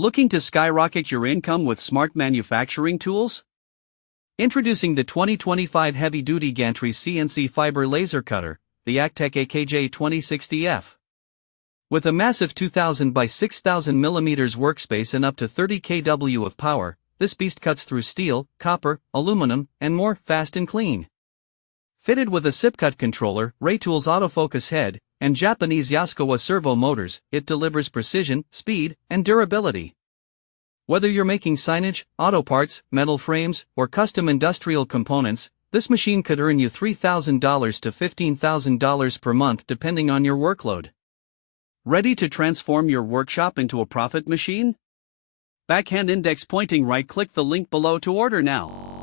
Looking to skyrocket your income with smart manufacturing tools? Introducing the 2025 heavy-duty Gantry CNC fiber laser cutter, the ACCTEK AKJ2060F. With a massive 2000 by 6000 mm workspace and up to 30 kW of power, this beast cuts through steel, copper, aluminum, and more fast and clean. Fitted with a Cypcut controller, Raytools autofocus head, and Japanese Yaskawa servo motors, it delivers precision, speed, and durability. Whether you're making signage, auto parts, metal frames, or custom industrial components, this machine could earn you $3,000 to $15,000 per month depending on your workload. Ready to transform your workshop into a profit machine? Backhand index pointing right, click the link below to order now.